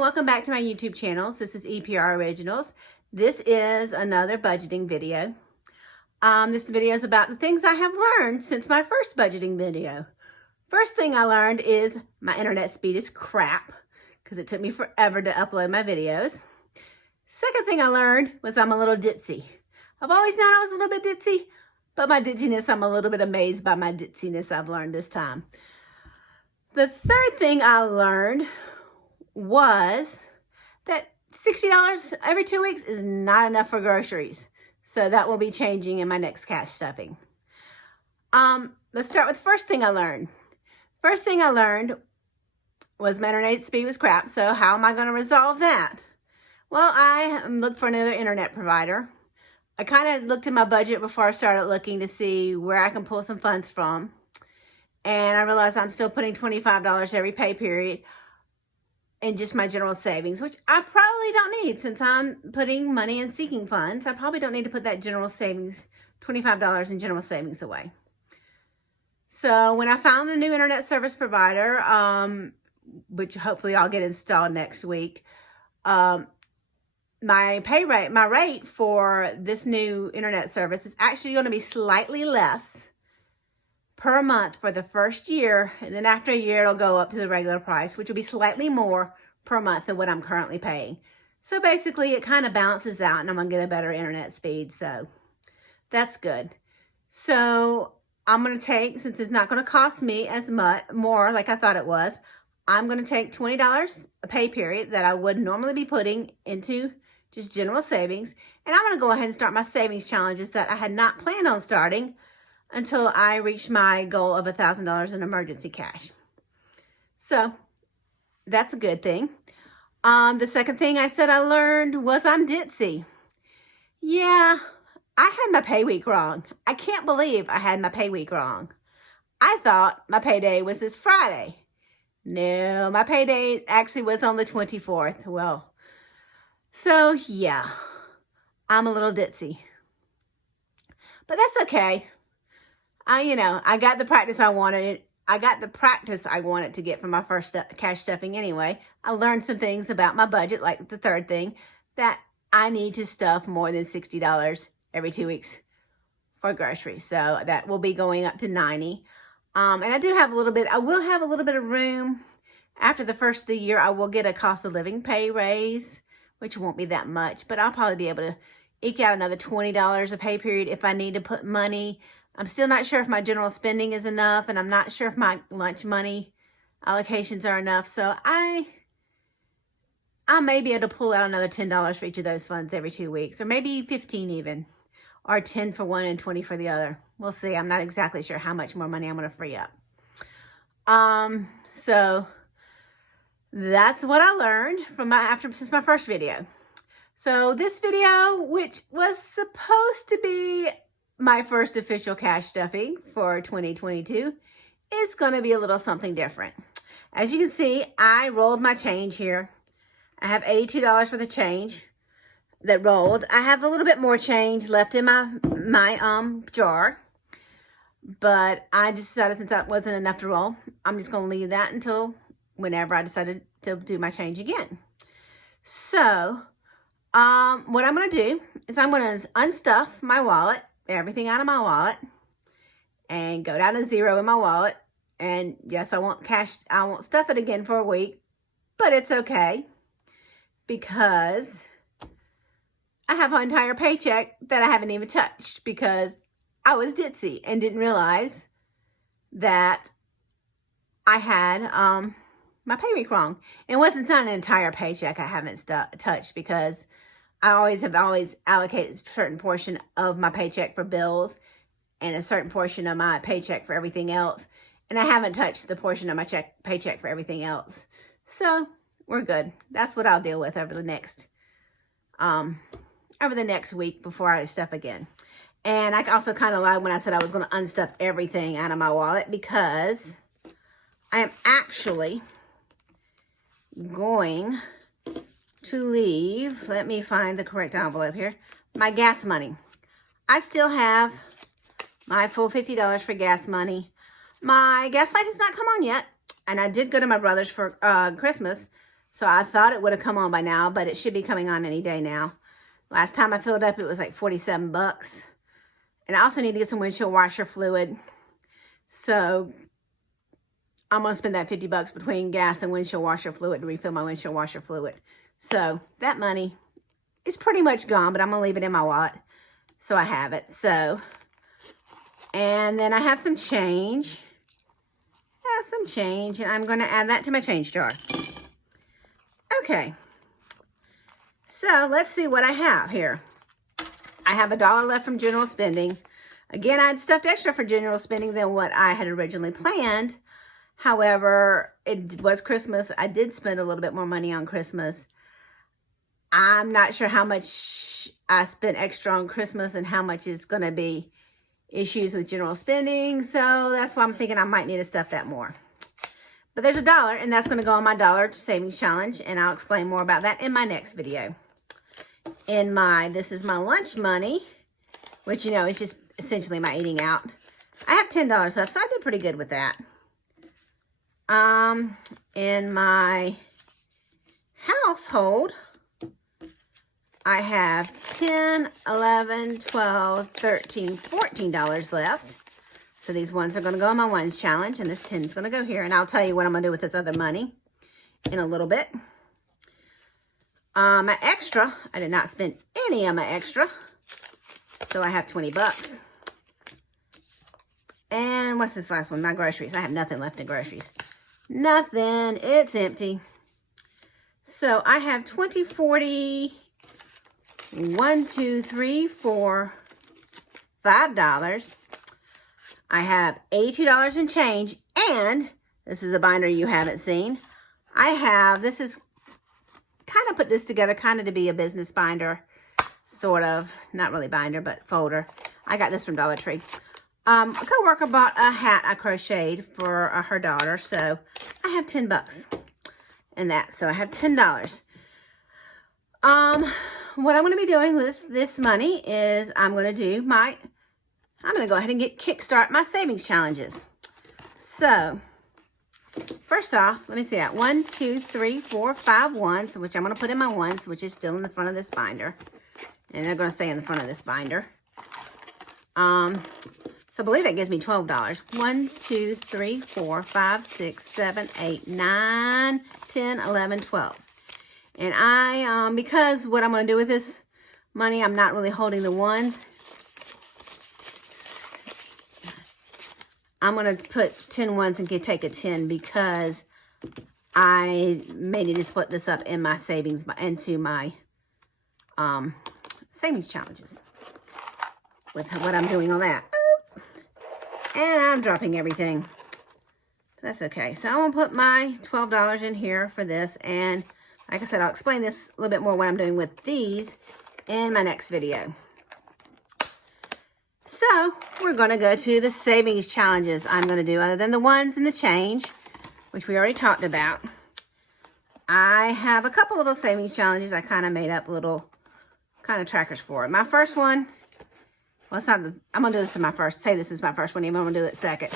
and welcome back to my YouTube channel. This is EPR Originals. This is another budgeting video. This video is about the things I have learned since my first budgeting video. First thing I learned is my internet speed is crap because it took me forever to upload my videos. Second thing I learned was I'm a little ditzy. I've always known I was a little bit ditzy, but my ditziness, I'm a little bit amazed by my ditziness I've learned this time. The third thing I learned was that $60 every 2 weeks is not enough for groceries. So that will be changing in my next cash stuffing. Let's start with the first thing I learned. First thing I learned was my internet speed was crap. So how am I going to resolve that? Well, I looked for another internet provider. I kind of looked at my budget before I started looking to see where I can pull some funds from. And I realized I'm still putting $25 every pay period in just my general savings, which I probably don't need since I'm putting money in seeking funds. I probably don't need to put that general savings, $25 in general savings away. So when I found a new internet service provider, which hopefully I'll get installed next week, my rate for this new internet service is actually going to be slightly less per month for the first year, and then after a year it'll go up to the regular price, which will be slightly more per month than what I'm currently paying. So basically it kind of balances out and I'm gonna get a better internet speed, so that's good. So I'm gonna take, since it's not gonna cost me as much more like I thought it was, I'm gonna take $20 a pay period that I would normally be putting into just general savings, and I'm gonna go ahead and start my savings challenges that I had not planned on starting until I reach my goal of $1,000 in emergency cash. So that's a good thing. The second thing I said I learned was I'm ditzy. Yeah, I had my pay week wrong. I can't believe I had my pay week wrong. I thought my payday was this Friday. No, my payday actually was on the 24th. Well, so yeah, I'm a little ditzy. But that's okay. I got the practice I wanted. I got the practice I wanted to get from my first cash stuffing anyway. I learned some things about my budget, like the third thing, that I need to stuff more than $60 every 2 weeks for groceries. So that will be going up to $90. And I do have a little bit, I will have a little bit of room. After the first of the year, I will get a cost of living pay raise, which won't be that much, but I'll probably be able to eke out another $20 a pay period if I need to put money. I'm still not sure if my general spending is enough, and I'm not sure if my lunch money allocations are enough. So I may be able to pull out another $10 for each of those funds every 2 weeks, or maybe 15 even, or 10 for one and 20 for the other. We'll see. I'm not exactly sure how much more money I'm going to free up. So that's what I learned from since my first video. So this video, which was supposed to be my first official cash stuffing for 2022, is going to be a little something different. As you can see, I rolled my change here. I have $82 worth of change that rolled. I have a little bit more change left in my jar, but I decided since that wasn't enough to roll, I'm just going to leave that until whenever I decided to do my change again. So what I'm going to do is I'm going to unstuff my wallet, everything out of my wallet, and go down to zero in my wallet. And yes, I won't stuff it again for a week, but it's okay because I have an entire paycheck that I haven't even touched because I was ditzy and didn't realize that I had my pay week wrong. It wasn't not an entire paycheck I haven't touched because I have always allocated a certain portion of my paycheck for bills and a certain portion of my paycheck for everything else. And I haven't touched the portion of my paycheck for everything else. So we're good. That's what I'll deal with over the next week before I stuff again. And I also kind of lied when I said I was going to unstuff everything out of my wallet because I am actually going to leave, let me find the correct envelope here, my gas money. I still have my full $50 for gas money. My gas light has not come on yet, and I did go to my brother's for Christmas So I thought it would have come on by now, but it should be coming on any day now. Last time I filled up, it was like 47 bucks. And I also need to get some windshield washer fluid. So I'm going to spend that 50 bucks between gas and windshield washer fluid to refill my windshield washer fluid. So that money is pretty much gone, but I'm going to leave it in my wallet so I have it. So, and then I have some change. And I'm going to add that to my change jar. Okay. So let's see what I have here. I have $1 left from general spending. Again, I had stuffed extra for general spending than what I had originally planned. However, it was Christmas. I did spend a little bit more money on Christmas. I'm not sure how much I spent extra on Christmas and how much is going to be issues with general spending. So that's why I'm thinking I might need to stuff that more. But there's $1, and that's going to go on my dollar savings challenge, and I'll explain more about that in my next video. This is my lunch money, which, you know, is just essentially my eating out. I have $10 left, so I did pretty good with that. In my household, I have $10, $11, $12, $13, $14 left. So these ones are going to go on my ones challenge, and this 10 is going to go here. And I'll tell you what I'm going to do with this other money in a little bit. My extra, I did not spend any of my extra. So I have 20 bucks. And what's this last one? My groceries. I have nothing left in groceries. Nothing. It's empty. So I have 20, 40, 1, 2, 3, 4, $5. I have $82 in change, and this is a binder you haven't seen. This is kind of put this together kind of to be a business binder, sort of, not really binder, but folder. I got this from Dollar Tree. A coworker bought a hat I crocheted for her daughter, so I have 10 bucks in that, so I have $10. What I'm going to be doing with this money is I'm going to go ahead and kickstart my savings challenges. So, first off, let me see that. 1, 2, 3, 4, 5 ones, which I'm going to put in my ones, which is still in the front of this binder. And they're going to stay in the front of this binder. So I believe that gives me $12. 1, 2, 3, 4, 5, 6, 7, 8, 9, 10, 11, 12. And because what I'm going to do with this money, I'm not really holding the ones. I'm going to put 10 ones and take a 10 because I may need to split this up in my savings into my savings challenges with what I'm doing on that. And I'm dropping everything. That's okay. So I'm going to put my $12 in here for this. And like I said, I'll explain this a little bit more what I'm doing with these in my next video. So we're going to go to the savings challenges I'm going to do other than the ones and the change, which we already talked about. I have a couple little savings challenges I kind of made up little kind of trackers for. My first one, well, it's not I'm going to do this in my first, say this is my first one, even I'm going to do it second,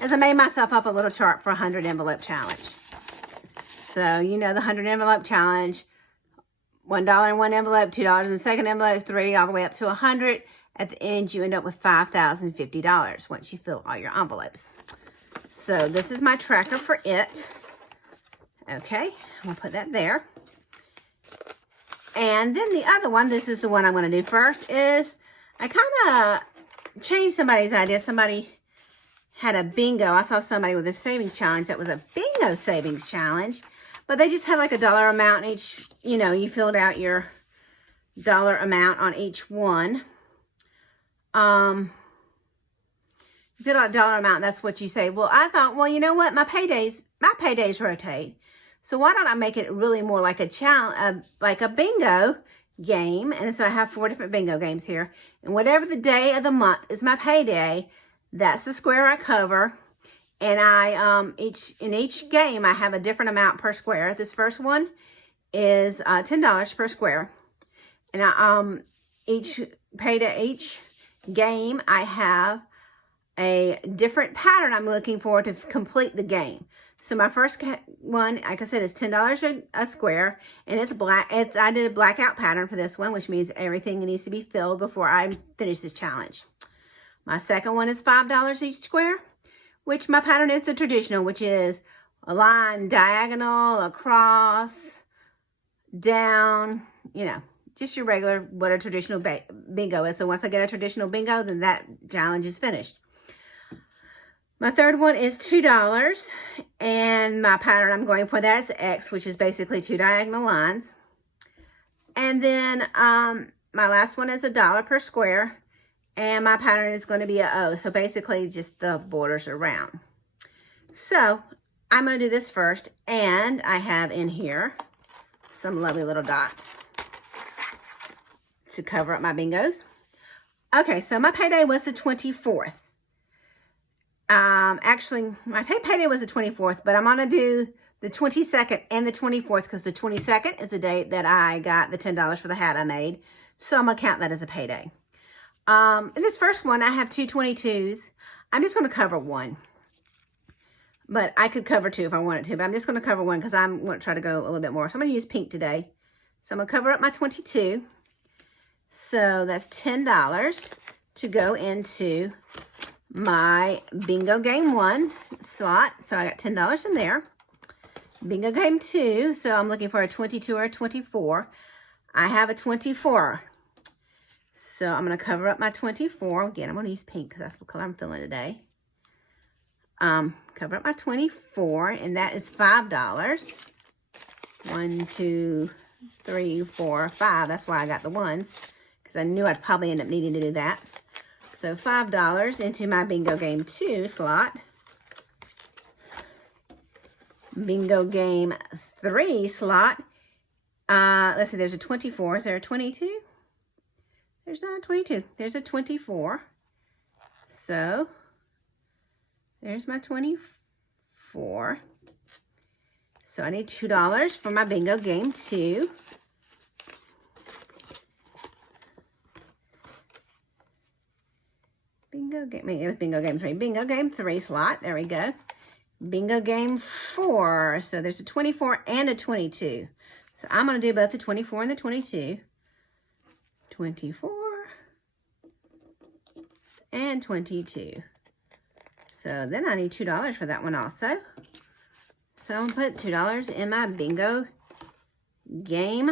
is I made myself up a little chart for 100 envelope challenge. So, you know, the 100 envelope challenge, $1 in one envelope, $2 in the second envelope, $3 all the way up to 100. At the end, you end up with $5,050 once you fill all your envelopes. So this is my tracker for it. Okay, I'm going to put that there. And then the other one, this is the one I'm going to do first, is I kind of changed somebody's idea. Somebody had a bingo. I saw somebody with a savings challenge that was a bingo savings challenge. But they just had like a dollar amount each. You know, you filled out your dollar amount on each one. You fill out a dollar amount, that's what you say. Well, I thought, well, you know what? My paydays rotate. So why don't I make it really more like a challenge, like a bingo game? And so I have 4 different bingo games here. And whatever the day of the month is my payday, that's the square I cover. And in each game, I have a different amount per square. This first one is $10 per square. And each game, I have a different pattern I'm looking for to complete the game. So my first one, like I said, is $10 a square, and it's black. I did a blackout pattern for this one, which means everything needs to be filled before I finish this challenge. My second one is $5 each square, which my pattern is the traditional, which is a line diagonal, across, down, you know, just your regular, what a traditional bingo is. So once I get a traditional bingo, then that challenge is finished. My third one is $2, and my pattern I'm going for that is X, which is basically 2 diagonal lines. And then my last one is $1 per square, and my pattern is going to be a O, so basically just the borders are round. So I'm going to do this first, and I have in here some lovely little dots to cover up my bingos. Okay, so my payday was the 24th. Actually, my payday was the 24th, but I'm going to do the 22nd and the 24th because the 22nd is the date that I got the $10 for the hat I made. So I'm going to count that as a payday. In this first one, I have 2 22s. I'm just going to cover one. But I could cover 2 if I wanted to, but I'm just going to cover one because I'm going to try to go a little bit more. So I'm going to use pink today. So I'm going to cover up my 22. So that's $10 to go into my bingo game 1 slot. So I got $10 in there. Bingo game 2. So I'm looking for a 22 or a 24. I have a 24. So I'm going to cover up my 24. Again, I'm going to use pink because that's what color I'm feeling today. Cover up my 24, and that is $5. 1, 2, 3, 4, 5. That's why I got the ones, because I knew I'd probably end up needing to do that. So $5 into my bingo game 2 slot. Bingo game 3 slot. Let's see, there's a 24. Is there a 22? There's not a 22. There's a 24. So there's my 24. So I need $2 for my bingo game 2. Bingo game, it was bingo game 3. Bingo game 3 slot. There we go. Bingo game 4. So there's a 24 and a 22. So I'm going to do both the 24 and the 22. 24 and 22. So then I need $2 for that one also. So I'm going to put $2 in my bingo game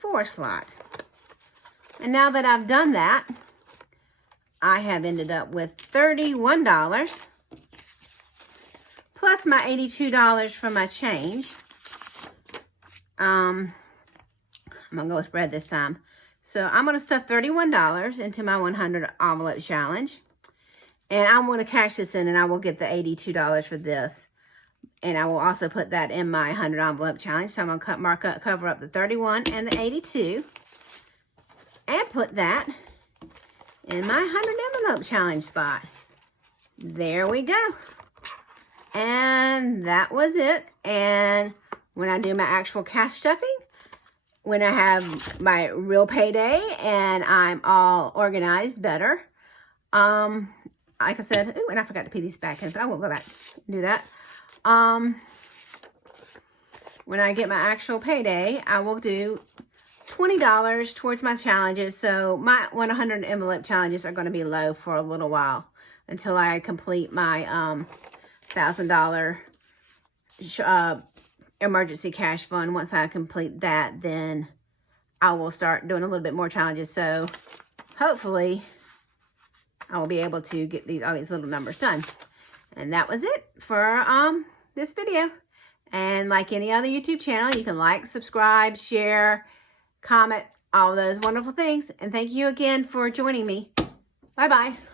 4 slot. And now that I've done that, I have ended up with $31 plus my $82 from my change. I'm going to go with red this time. So I'm going to stuff $31 into my 100 envelope challenge. And I'm going to cash this in, and I will get the $82 for this. And I will also put that in my 100 envelope challenge. So I'm going to cover up the 31 and the 82. And put that in my 100 envelope challenge spot. There we go. And that was it. And when I do my actual cash stuffing, when I have my real payday and I'm all organized better, like I said, ooh, and I forgot to pee these back in, but I won't go back and do that. When I get my actual payday, I will do $20 towards my challenges. So my 100 envelope challenges are going to be low for a little while until I complete my $1,000 emergency cash fund. Once I complete that, then I will start doing a little bit more challenges. So hopefully I will be able to get all these little numbers done. And that was it for this video. And like any other YouTube channel, you can like, subscribe, share, comment, all those wonderful things. And thank you again for joining me. Bye-bye.